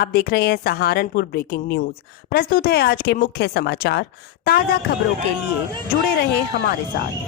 आप देख रहे हैं सहारनपुर ब्रेकिंग न्यूज। प्रस्तुत है आज के मुख्य समाचार। ताजा खबरों के लिए जुड़े रहें हमारे साथ।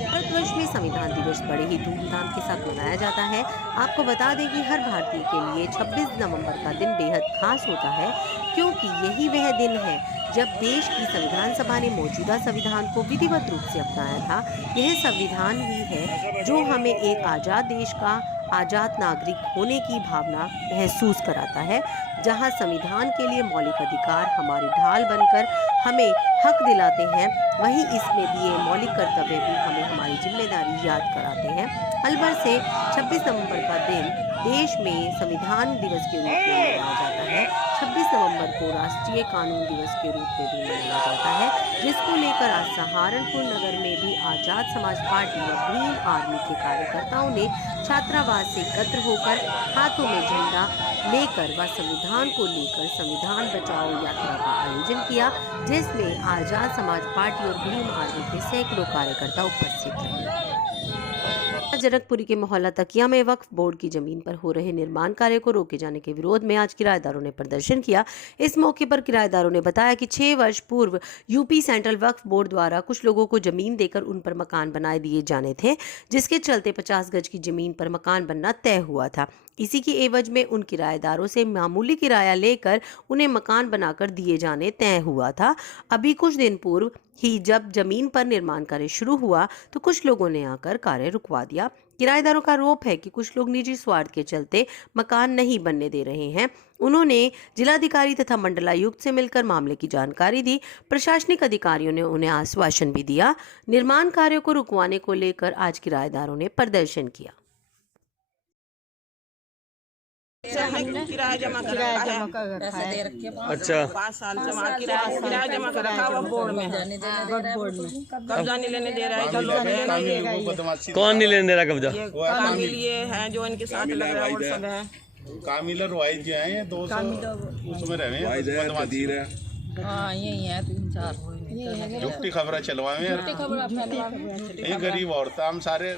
भारतवर्ष में संविधान दिवस बड़े ही धूमधाम के साथ मनाया जाता है। आपको बता दें कि हर भारतीय के लिए 26 नवंबर का दिन बेहद खास होता है, क्योंकि यही वह दिन है जब देश की संविधान सभा ने मौजूदा संविधान को विधिवत रूप से अपनाया था। यह संविधान ही है जो हमें एक आजाद देश का आजाद नागरिक होने की भावना महसूस कराता है, जहां संविधान के लिए मौलिक अधिकार हमारी ढाल बनकर हमें हक दिलाते हैं, वहीं इसमें दिए मौलिक कर्तव्य भी हमें हमारी जिम्मेदारी याद कराते हैं। अलवर से 26 नवंबर का दिन देश में संविधान दिवस के रूप में मनाया जाता है। 26 नवंबर को राष्ट्रीय कानून दिवस के रूप में भी मनाया जाता है, जिसको लेकर आज सहारनपुर नगर में भी आजाद समाज पार्टी व भीम आर्मी के कार्यकर्ताओं ने छात्रावास से एकत्र होकर हाथों में झंडा लेकर व संविधान को लेकर संविधान बचाओ यात्रा का आयोजन किया, जिसमें आजाद समाज पार्टी और भीम आर्मी के सैकड़ों कार्यकर्ता उपस्थित रहे। जनकपुरी के मोहल्ला तकिया में वक्फ बोर्ड की जमीन पर हो रहे निर्माण कार्य को रोके जाने के विरोध में आज किराएदारों ने प्रदर्शन किया। इस मौके पर किराएदारों ने बताया कि 6 वर्ष पूर्व यूपी सेंट्रल वक्फ बोर्ड द्वारा कुछ लोगों को जमीन देकर उन पर मकान बनाए दिए जाने थे, जिसके चलते 50 गज की जमीन पर मकान बनना तय हुआ था। इसी की एवज में उन किराएदारों से मामूली किराया लेकर उन्हें मकान बनाकर दिए जाने तय हुआ था। अभी कुछ दिन पूर्व ही जब जमीन पर निर्माण कार्य शुरू हुआ तो कुछ लोगों ने आकर कार्य रुकवा दिया। किराएदारों का आरोप है कि कुछ लोग निजी स्वार्थ के चलते मकान नहीं बनने दे रहे हैं। उन्होंने जिलाधिकारी तथा मंडलायुक्त से मिलकर मामले की जानकारी दी। प्रशासनिक अधिकारियों ने उन्हें आश्वासन भी दिया। निर्माण कार्यों को रुकवाने को लेकर आज किराएदारों ने प्रदर्शन किया। किराया जमा कर रखा है। अच्छा, 5 साल जमा किराया जमा कर रखा है बोर्ड में। कब्जा नहीं लेने दे रहा है। कौन नहीं लेने दे रहा कब्जा? कामिल ये हैं जो इनके साथ लग रहा है और सब है। कामिलर वाइज जो है 200 उसमें रहे हैं। हाँ यही है 3-4 झूठी खबर चलवाए ये गरीब औरत हम सारे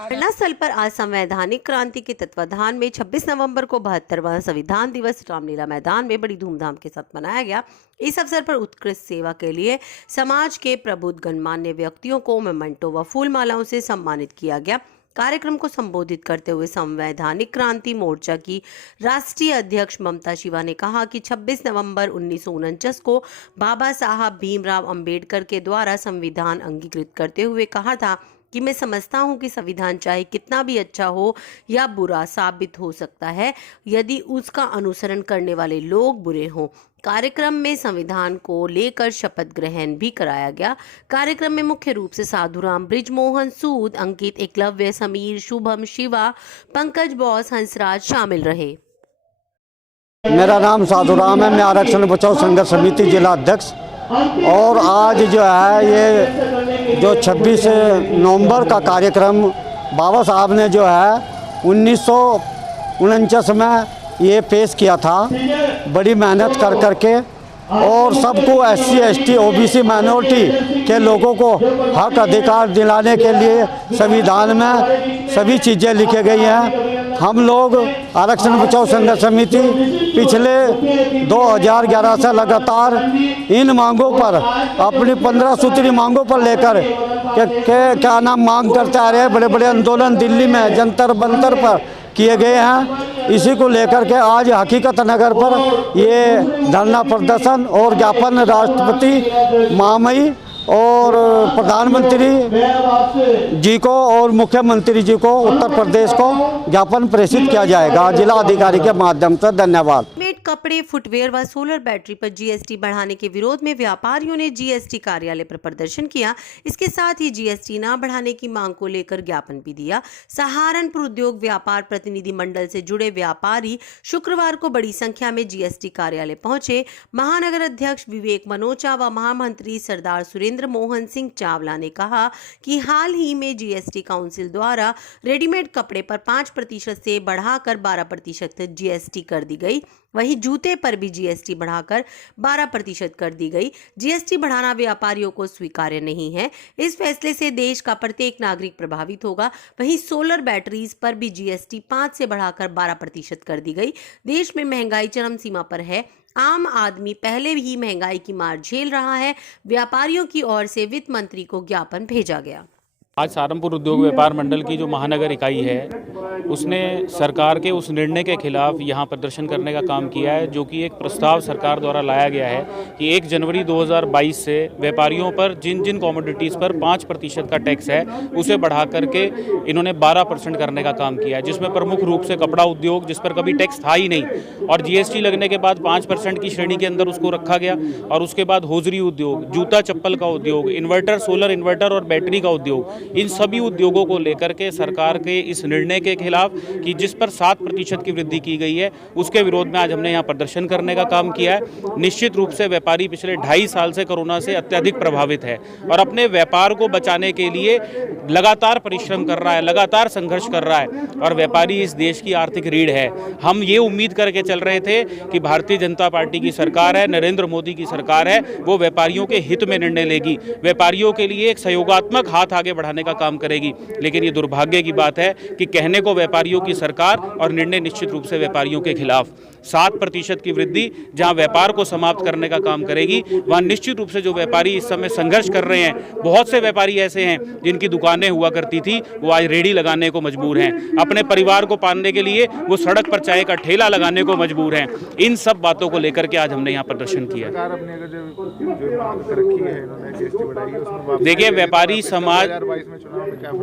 धरना स्थल पर आज संवैधानिक क्रांति के तत्वाधान में 26 नवंबर को 72वां संविधान दिवस रामलीला मैदान में बड़ी धूमधाम के साथ मनाया गया। इस अवसर पर उत्कृष्ट सेवा के लिए समाज के प्रबुद्ध गणमान्य व्यक्तियों को मेमेंटो व फूल मालाओं से सम्मानित किया गया। कार्यक्रम को संबोधित करते हुए संवैधानिक क्रांति मोर्चा की राष्ट्रीय अध्यक्ष ममता शिवा ने कहा कि 26 नवंबर 1949 को बाबा साहब भीमराव अंबेडकर के द्वारा संविधान अंगीकृत करते हुए कहा था कि मैं समझता हूं कि संविधान चाहे कितना भी अच्छा हो या बुरा साबित हो सकता है यदि उसका अनुसरण करने वाले लोग बुरे हों। कार्यक्रम में संविधान को लेकर शपथ ग्रहण भी कराया गया। कार्यक्रम में मुख्य रूप से साधुराम, ब्रिजमोहन सूद, अंकित, एकलव्य, समीर, शुभम, शिवा, पंकज बॉस, हंसराज शामिल रहे। मेरा नाम साधुराम है, मैं आरक्षण बचाओ संघर्ष समिति जिला अध्यक्ष। और आज जो है ये जो 26 नवंबर का कार्यक्रम बाबा साहब ने जो है 1949 में ये पेश किया था, बड़ी मेहनत कर करके, और सबको SC ST OBC माइनॉरिटी के लोगों को हक अधिकार दिलाने के लिए संविधान में सभी चीज़ें लिखी गई हैं। हम लोग आरक्षण बचाओ संघर्ष समिति पिछले 2011 से लगातार इन मांगों पर, अपनी 15 सूत्री मांगों पर लेकर के क्या नाम मांग करते आ रहे हैं। बड़े बड़े आंदोलन दिल्ली में जंतर मंतर पर किए गए हैं। इसी को लेकर के आज हकीकत नगर पर ये धरना प्रदर्शन और ज्ञापन राष्ट्रपति महामहिम और प्रधानमंत्री जी को और मुख्यमंत्री जी को उत्तर प्रदेश को ज्ञापन प्रेषित किया जाएगा जिला अधिकारी के माध्यम से। धन्यवाद। कपड़े, फुटवेयर व सोलर बैटरी पर GST बढ़ाने के विरोध में व्यापारियों ने GST कार्यालय पर प्रदर्शन किया। इसके साथ ही GST न बढ़ाने की मांग को लेकर ज्ञापन भी दिया। सहारनपुर उद्योग व्यापार प्रतिनिधि मंडल से जुड़े व्यापारी शुक्रवार को बड़ी संख्या में GST कार्यालय पहुंचे। महानगर अध्यक्ष विवेक मनोचा व महामंत्री सरदार सुरेंद्र सुरेंद्र मोहन सिंह चावला ने कहा कि हाल ही में जीएसटी काउंसिल द्वारा रेडीमेड कपड़े पर 5% से बढ़ाकर 12% जीएसटी कर दी गई। वहीं जूते पर भी जीएसटी बढ़ाकर 12% कर दी गई। जीएसटी बढ़ाना व्यापारियों को स्वीकार्य नहीं है। इस फैसले से देश का प्रत्येक नागरिक प्रभावित होगा। वहीं सोलर बैटरीज पर भी जीएसटी 5 से बढ़ाकर 12% कर दी गई। देश में महंगाई चरम सीमा पर है। आम आदमी पहले ही महंगाई की मार झेल रहा है। व्यापारियों की ओर से वित्त मंत्री को ज्ञापन भेजा गया। आज सहारनपुर उद्योग व्यापार मंडल की जो महानगर इकाई है उसने सरकार के उस निर्णय के खिलाफ यहाँ प्रदर्शन करने का काम किया है, जो कि एक प्रस्ताव सरकार द्वारा लाया गया है कि 1 जनवरी 2022 से व्यापारियों पर जिन जिन कमोडिटीज़ पर 5% का टैक्स है उसे बढ़ा करके इन्होंने 12% करने का काम किया है, जिसमें प्रमुख रूप से कपड़ा उद्योग, जिस पर कभी टैक्स था ही नहीं, और जीएसटी लगने के बाद 5% की श्रेणी के अंदर उसको रखा गया। और उसके बाद होजरी उद्योग, जूता चप्पल का उद्योग, इन्वर्टर, सोलर इन्वर्टर और बैटरी का उद्योग, इन सभी उद्योगों को लेकर के सरकार के इस निर्णय के खिलाफ कि जिस पर 7% की वृद्धि की गई है उसके विरोध में आज हमने यहाँ प्रदर्शन करने का काम किया है। निश्चित रूप से व्यापारी पिछले 2.5 साल से कोरोना से अत्यधिक प्रभावित है और अपने व्यापार को बचाने के लिए लगातार परिश्रम कर रहा है, लगातार संघर्ष कर रहा है, और व्यापारी इस देश की आर्थिक रीढ़ है। हम ये उम्मीद करके चल रहे थे कि भारतीय जनता पार्टी की सरकार है, नरेंद्र मोदी की सरकार है, वो व्यापारियों के हित में निर्णय लेगी, व्यापारियों के लिए एक सहयोगात्मक हाथ आगे बढ़ाने का काम करेगी। लेकिन ये दुर्भाग्य की बात है कि कहने को व्यापारियों की सरकार और निर्णय निश्चित रूप से व्यापारियों के खिलाफ। 7% की वृद्धि जहां व्यापार को समाप्त करने का काम करेगी, वहां निश्चित रूप से जो व्यापारी इस समय संघर्ष कर रहे हैं, बहुत से व्यापारी ऐसे हैं जिनकी दुकानें हुआ करती थी, वो आज रेहड़ी लगाने को मजबूर हैं, अपने परिवार को पालने के लिए वो सड़क पर चाय का ठेला लगाने को मजबूर हैं। इन सब बातों को लेकर के आज हमने यहाँ प्रदर्शन किया। देखिए, व्यापारी समाज,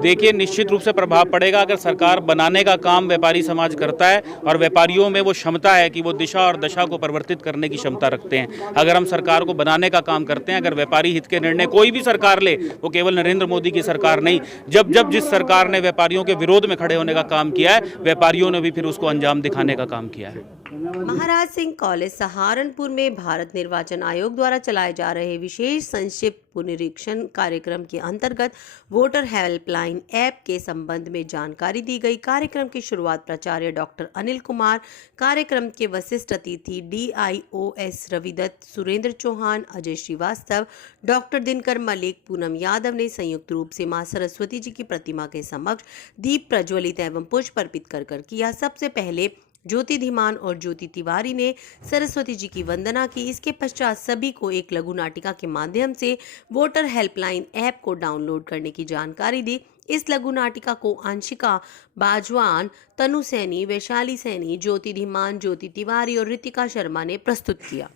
देखिए निश्चित रूप से प्रभाव पड़ेगा अगर सरकार बनाने का काम व्यापारी समाज करता है और व्यापारियों में वो क्षमता है कि वो दिशा और दशा को परिवर्तित करने की क्षमता रखते हैं। अगर हम सरकार को बनाने का काम करते हैं, अगर व्यापारी हित के निर्णय कोई भी सरकार ले, वो केवल नरेंद्र मोदी की सरकार नहीं, जब जिस सरकार ने व्यापारियों के विरोध में खड़े होने का काम किया है, व्यापारियों ने भी फिर उसको अंजाम दिखाने का काम किया है। महाराज सिंह कॉलेज सहारनपुर में भारत निर्वाचन आयोग द्वारा चलाए जा रहे विशेष संक्षिप्त पुनरीक्षण कार्यक्रम के अंतर्गत वोटर हेल्पलाइन ऐप के संबंध में जानकारी दी गई। कार्यक्रम की शुरुआत प्राचार्य डॉक्टर अनिल कुमार, कार्यक्रम के वरिष्ठ अतिथि DIOS रविदत्त, सुरेंद्र चौहान, अजय श्रीवास्तव, डॉक्टर दिनकर मलिक, पूनम यादव ने संयुक्त रूप से मां सरस्वती जी की प्रतिमा के समक्ष दीप प्रज्वलित एवं पुष्प अर्पित कर किया। सबसे पहले ज्योति धीमान और ज्योति तिवारी ने सरस्वती जी की वंदना की। इसके पश्चात सभी को एक लघु नाटिका के माध्यम से वोटर हेल्पलाइन ऐप को डाउनलोड करने की जानकारी दी। इस लघु नाटिका को अंशिका बाजवान, तनु सैनी, वैशाली सैनी, ज्योति धीमान, ज्योति तिवारी और रितिका शर्मा ने प्रस्तुत किया।